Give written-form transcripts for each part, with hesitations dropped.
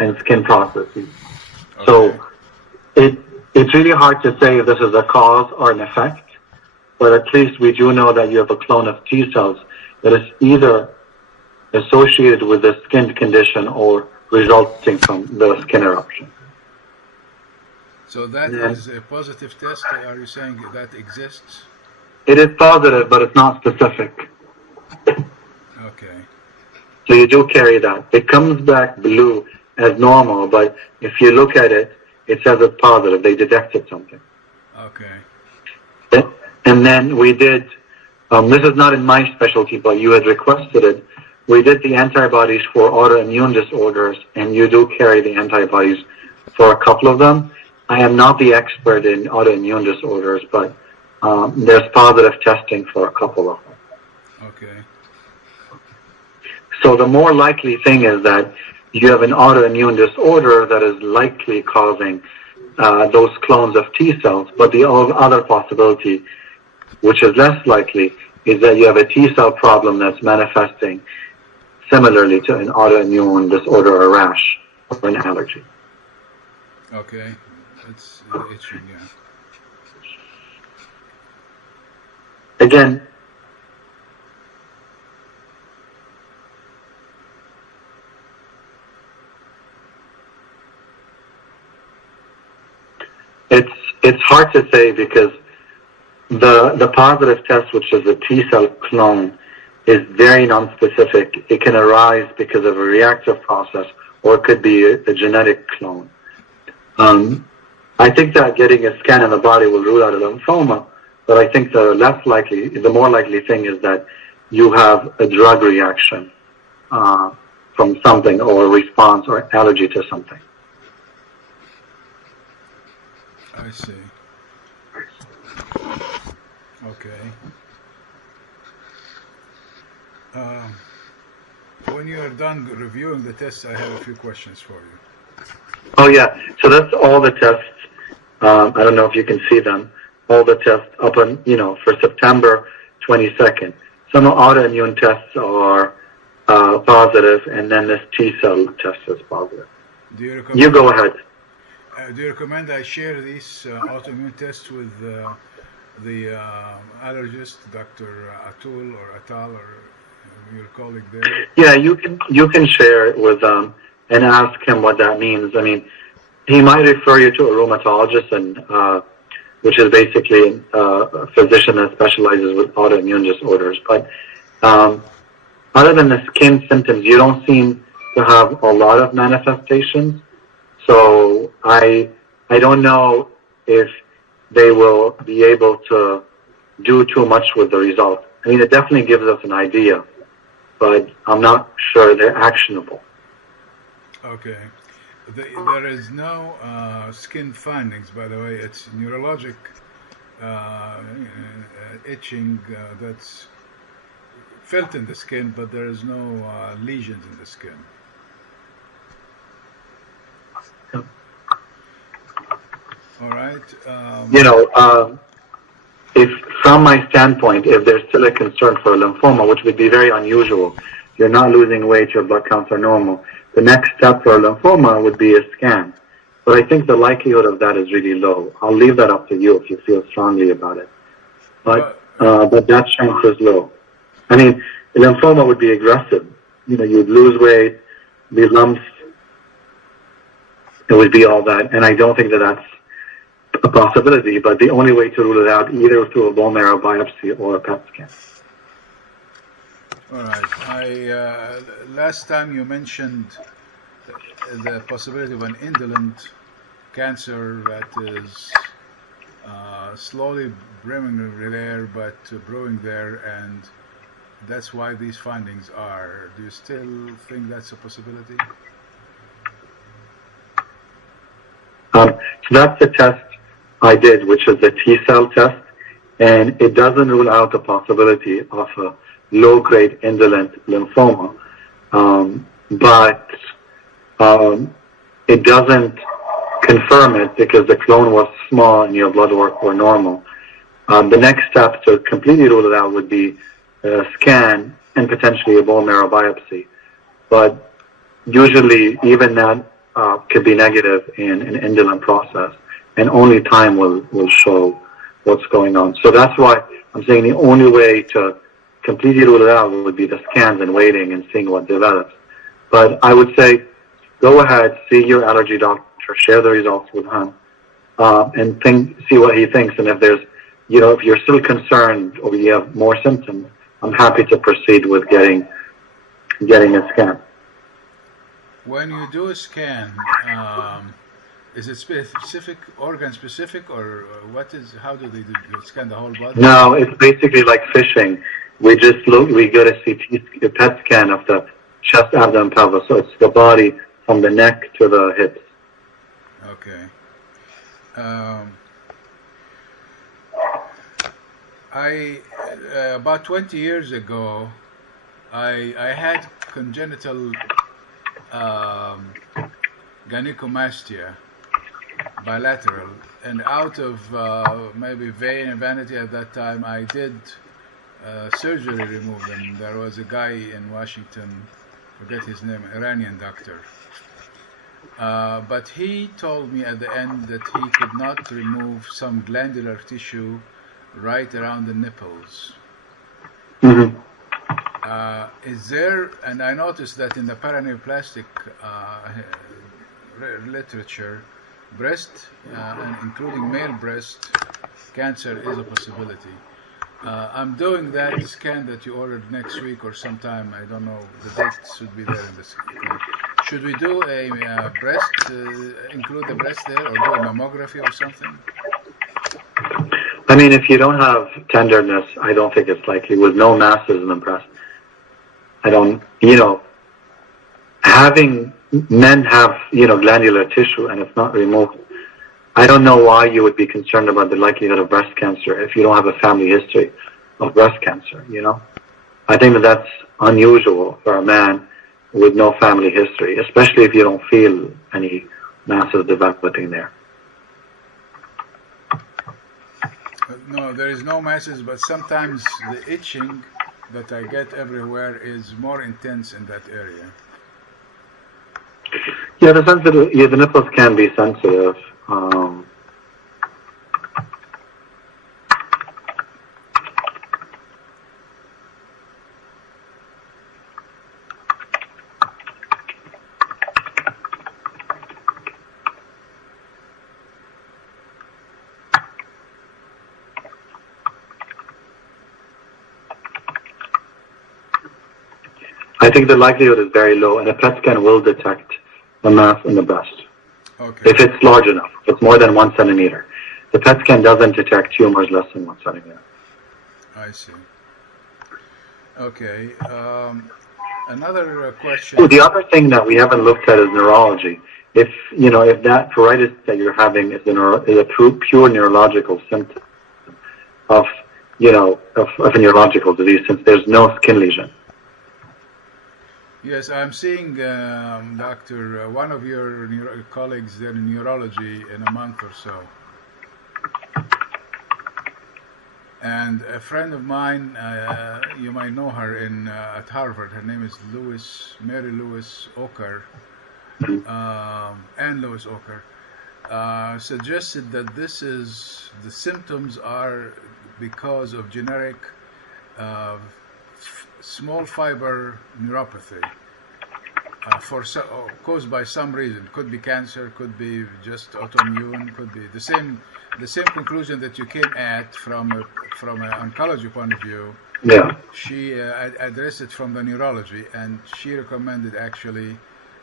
and skin processes. Okay. So it's really hard to say if this is a cause or an effect, but at least we do know that you have a clone of T cells that is either associated with the skin condition or resulting from the skin eruption. So that is a positive test. Are you saying that exists? It is positive, but it's not specific. Okay. So you do carry that. It comes back blue as normal, but if you look at it, it says it's positive. They detected something. Okay. And then we did, this is not in my specialty, but you had requested it. We did the antibodies for autoimmune disorders, and you do carry the antibodies for a couple of them. I am not the expert in autoimmune disorders, but there's positive testing for a couple of them. Okay. So the more likely thing is that you have an autoimmune disorder that is likely causing those clones of T cells, but the other possibility, which is less likely, is that you have a T cell problem that's manifesting similarly to an autoimmune disorder, a rash, or an allergy. Okay. It's itching, yeah. Again, it's hard to say because the positive test, which is a T cell clone, is very nonspecific. It can arise because of a reactive process, or it could be a genetic clone. I think that getting a scan in the body will rule out a lymphoma, but I think the more likely thing is that you have a drug reaction from something, or a response or allergy to something. I see. Okay. When you are done reviewing the tests, I have a few questions for you. Oh yeah, so that's all the tests. I don't know if you can see them. All the tests up on, for September 22nd. Some autoimmune tests are positive, and then this T cell test is positive. Do you recommend? You go ahead. Do you recommend I share these autoimmune tests with the allergist, Dr. Atul or Atal, or your colleague there? Yeah, you can share it with them and ask him what that means. I mean, he might refer you to a rheumatologist, and which is basically a physician that specializes with autoimmune disorders. But other than the skin symptoms, you don't seem to have a lot of manifestations. So I don't know if they will be able to do too much with the results. I mean, it definitely gives us an idea, but I'm not sure they're actionable. Okay. There is no skin findings, by the way. It's neurologic itching that's felt in the skin, but there is no lesions in the skin. All right. If from my standpoint, if there's still a concern for a lymphoma, which would be very unusual, you're not losing weight, your blood counts are normal. The next step for a lymphoma would be a scan. But I think the likelihood of that is really low. I'll leave that up to you if you feel strongly about it. But that chance is low. I mean, lymphoma would be aggressive. You'd lose weight, be lumps. It would be all that. And I don't think that that's a possibility, but the only way to rule it out either through a bone marrow biopsy or a PET scan. All right. Last time you mentioned the possibility of an indolent cancer that is slowly brewing there, but brewing there, and that's why these findings are. Do you still think that's a possibility? So that's the test I did, which is the T cell test, and it doesn't rule out the possibility of a low-grade indolent lymphoma, but it doesn't confirm it because the clone was small and your blood work were normal. The next step to completely rule it out would be a scan and potentially a bone marrow biopsy. But usually even that could be negative in an indolent process, and only time will show what's going on. So that's why I'm saying the only way to completely rule it out would be the scans and waiting and seeing what develops. But I would say go ahead, see your allergy doctor, share the results with him, and see what he thinks. And if there's, if you're still concerned or you have more symptoms, I'm happy to proceed with getting a scan. When you do a scan, is it specific, organ specific, or how do they do? You scan the whole body? No, it's basically like fishing. We get a PET scan of the chest, abdomen, pelvis. So it's the body from the neck to the hips. Okay. About 20 years ago, I had congenital gynecomastia, bilateral, and out of maybe vain and vanity at that time, I did surgery remove them. There was a guy in Washington, forget his name, Iranian doctor. But he told me at the end that he could not remove some glandular tissue right around the nipples. Mm-hmm. Is there, and I noticed that in the paraneoplastic literature, breast, and including male breast cancer is a possibility. I'm doing that scan that you ordered next week or sometime. I don't know, the date should be there in the scan. Should we do a breast, include the breast there, or do a mammography or something? I mean, if you don't have tenderness, I don't think it's likely. With no masses in the breast, having men have, glandular tissue and it's not removed, I don't know why you would be concerned about the likelihood of breast cancer if you don't have a family history of breast cancer, I think that's unusual for a man with no family history, especially if you don't feel any masses developing there. No, there is no masses, but sometimes the itching that I get everywhere is more intense in that area. Yeah, the nipples can be sensitive. I think the likelihood is very low, and a PET scan will detect the mass in the breast. Okay. If it's large enough, if it's more than 1 centimeter. The PET scan doesn't detect tumors less than 1 centimeter. I see. Okay. Another question. Oh, the other thing that we haven't looked at is neurology. If that pruritus that you're having is a pure neurological symptom of a neurological disease, since there's no skin lesion. Yes, I'm seeing, Doctor, one of your colleagues there in neurology in a month or so. And a friend of mine, you might know her at Harvard. Her name is Mary Lewis Oker, Ann Lewis Oker, suggested that the symptoms are because of generic small fiber neuropathy caused by some reason. Could be cancer, could be just autoimmune, could be the same conclusion that you came at from an oncology point of view. Yeah. She addressed it from the neurology, and she recommended actually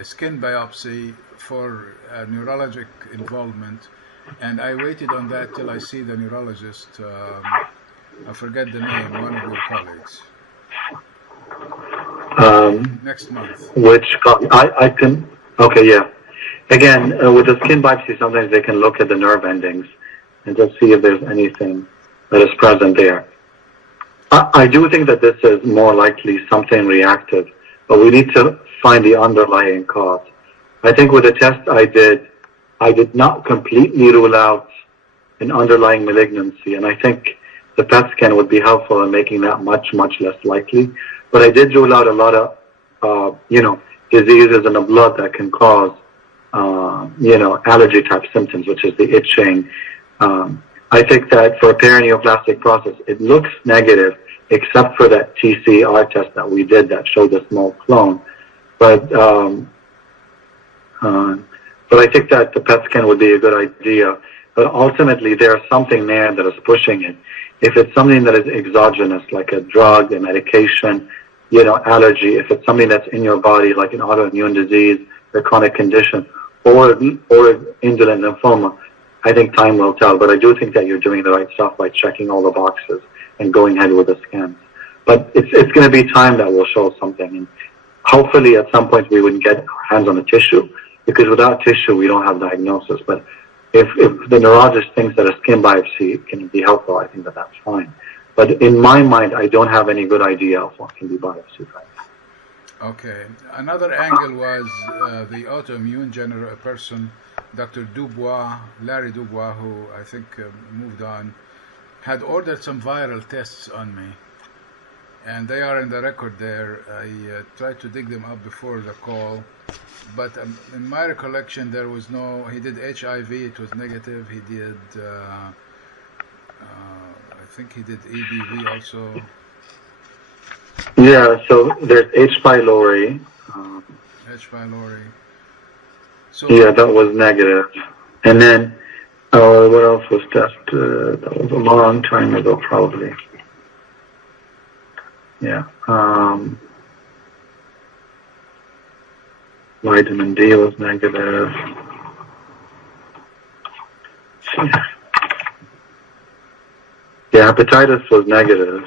a skin biopsy for neurologic involvement. And I waited on that till I see the neurologist. I forget the name, one of your colleagues. Next month. I can. Okay, yeah. Again, with the skin biopsy, sometimes they can look at the nerve endings and just see if there's anything that is present there. I do think that this is more likely something reactive, but we need to find the underlying cause. I think with the test I did not completely rule out an underlying malignancy, and I think the PET scan would be helpful in making that much, much less likely. But I did rule out a lot of, diseases in the blood that can cause, allergy type symptoms, which is the itching. I think that for a perineoplastic process, it looks negative, except for that TCR test that we did that showed a small clone. But I think that the PET scan would be a good idea. But ultimately, there's something there that is pushing it. If it's something that is exogenous, like a drug, a medication, allergy, if it's something that's in your body, like an autoimmune disease, or chronic condition, or indolent lymphoma, I think time will tell. But I do think that you're doing the right stuff by checking all the boxes and going ahead with the scans. But it's going to be time that will show something. And hopefully at some point we would get our hands on the tissue, because without tissue we don't have diagnosis. But if the neurologist thinks that a skin biopsy can be helpful, I think that that's fine. But in my mind, I don't have any good idea of what can be biopsied right now. Okay. Another angle was the autoimmune person, Dr. Dubois, Larry Dubois, who I think moved on, had ordered some viral tests on me. And they are in the record there. I tried to dig them up before the call. But in my recollection, there was no, he did HIV, it was negative. He did, I think he did EBV also. Yeah, so there's H. pylori. H. pylori. So, yeah, that was negative. And then, what else was tested? That was a long time ago, probably. Yeah. Vitamin D was negative. Yeah, hepatitis was negative.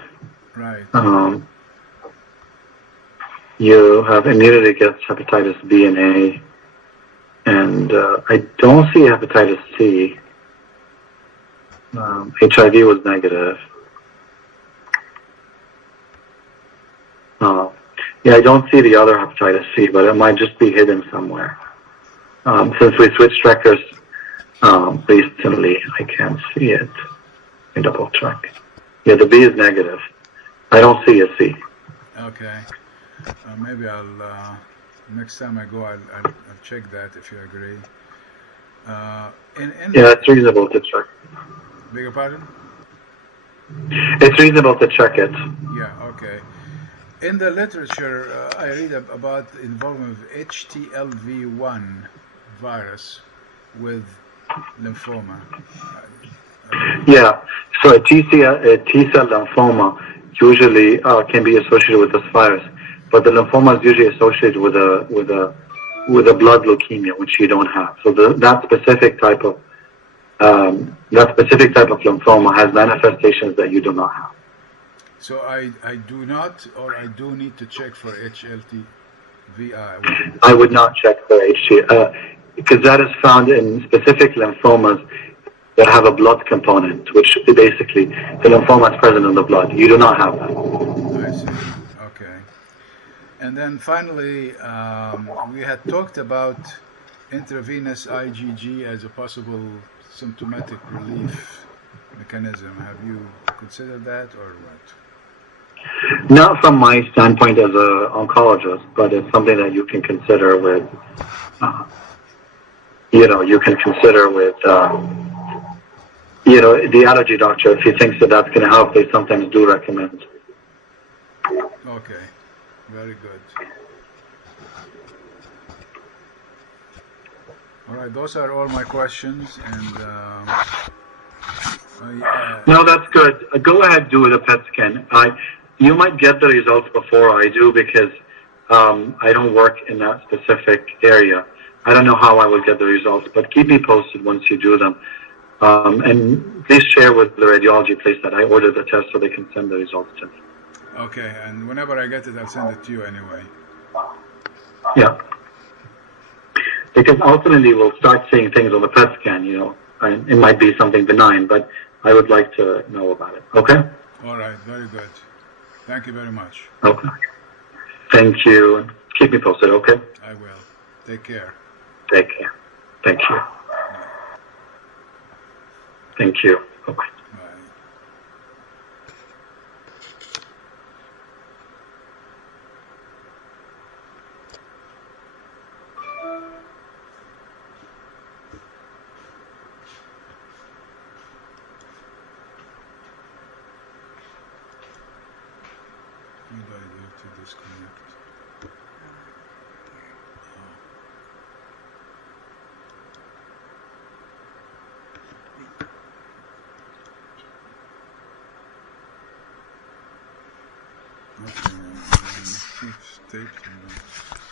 right. You have immunity against hepatitis B and A. And I don't see hepatitis C. HIV was negative. Yeah, I don't see the other hepatitis C, but it might just be hidden somewhere. Since we switched records recently, I can't see it. Let me double check. Yeah, the B is negative. I don't see a C. Okay. Maybe I'll, next time I go, I'll check that if you agree. Yeah, it's reasonable to check. Beg your pardon? It's reasonable to check it. Yeah, okay. In the literature, I read about the involvement of HTLV1 virus with lymphoma. Yeah, so a T-cell lymphoma usually can be associated with this virus, but the lymphoma is usually associated with a blood leukemia, which you don't have. So that specific type of lymphoma has manifestations that you do not have. So I do not, or I do need to check for HLTV. I would not check for HT, because that is found in specific lymphomas that have a blood component, which basically the lymphoma is present in the blood. You do not have that. I see. Okay. And then finally, we had talked about intravenous IgG as a possible symptomatic relief mechanism. Have you considered that, or what? Not from my standpoint as an oncologist, but it's something that you can consider with, the allergy doctor. If he thinks that that's going to help, they sometimes do recommend. Okay, very good. All right, those are all my questions, and no, that's good. Go ahead, do the PET scan. You might get the results before I do, because I don't work in that specific area. I don't know how I will get the results, but keep me posted once you do them. And please share with the radiology place that I ordered the test so they can send the results to me. Okay, and whenever I get it, I'll send it to you anyway. Yeah. Because ultimately we'll start seeing things on the PET scan, and it might be something benign, but I would like to know about it. Okay? All right, very good. Thank you very much. Okay. Thank you. Keep me posted, okay? I will. Take care. Take care. Thank you. Thank you. Okay. What do I do to disconnect? Okay, keep taped.